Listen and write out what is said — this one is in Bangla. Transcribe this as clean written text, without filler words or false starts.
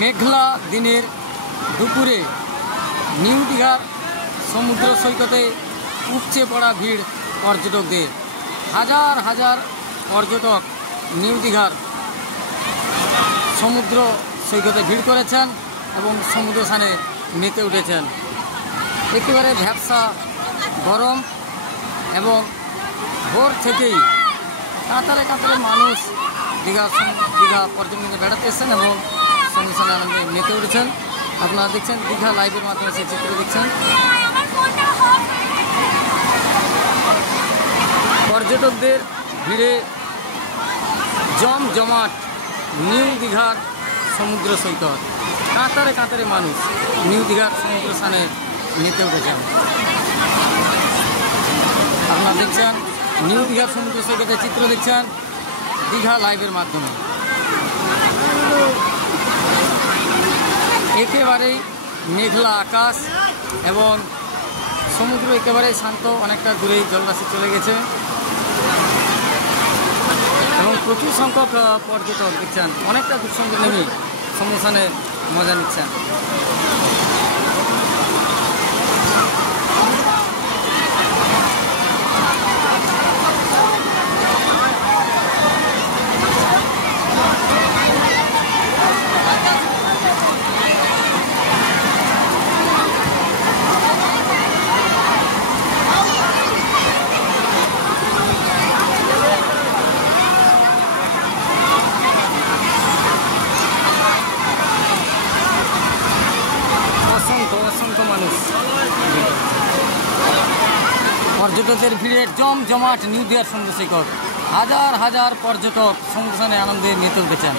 মেঘলা দিনের দুপুরে নিউ দীঘার সমুদ্র সৈকতে উপচে পড়া ভিড় পর্যটকদের। হাজার হাজার পর্যটক নিউ দীঘার সমুদ্র সৈকতে ভিড় করেছেন এবং সমুদ্র স্নানে মেতে উঠেছেন। একেবারে ভ্যাপসা গরম এবং ভোর থেকেই কাতারে কাতারে মানুষ দীঘা পর্যটন বেড়াতে এসেছেন এবং সমুদ্র স্নানে আনন্দে মেতে উঠেছেন। আপনারা দেখছেন দীঘা লাইভের মাধ্যমে সেই চিত্র দেখছেন। পর্যটকদের ভিড়ে জমজমাট নিউ দীঘার সমুদ্র সৈকত। কাতারে কাতারে মানুষ নিউ দীঘার সমুদ্র স্নানে মেতে উঠেছেন। আপনারা দেখছেন নিউ দীঘার সমুদ্র সৈকতের চিত্র দেখছেন দীঘা লাইভের মাধ্যমে। একেবারেই মেঘলা আকাশ এবং সমুদ্র একেবারেই শান্ত, অনেকটা দূরেই জলরাশি চলে গেছে এবং প্রচুর সংখ্যক পর্যটক দেখছেন অনেকটা দূর সঙ্গে নেমে সমুদ্রে মজা নিচ্ছেন। অসংখ্য মানুষ পর্যটকদের ভিড়ে জমজমাট নিউ দীঘার সমুদ্র সৈকত। হাজার হাজার পর্যটক সমুদ্র স্নানে আনন্দে মেতে উঠেছেন।